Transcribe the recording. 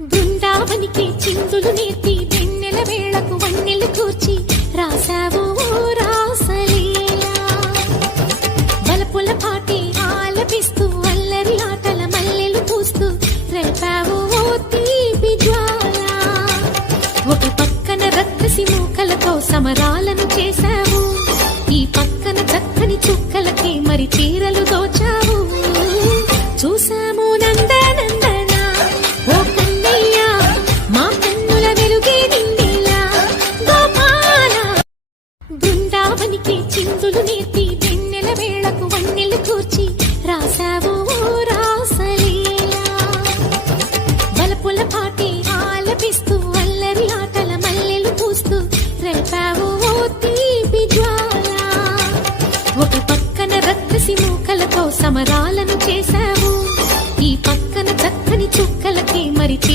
బృందావనికి చిందులు నేర్పి వెన్నెల వేళకు వన్నెలు కూర్చి రాసావు రాసలీలా బలపుల పాటి ఆలపిస్తూ అల్లరి ఆటల మల్లెలు పూస్తూ రేపావు తీపి జ్వాల ఒక పక్కన రక్కసి మూకలతో సమరాలు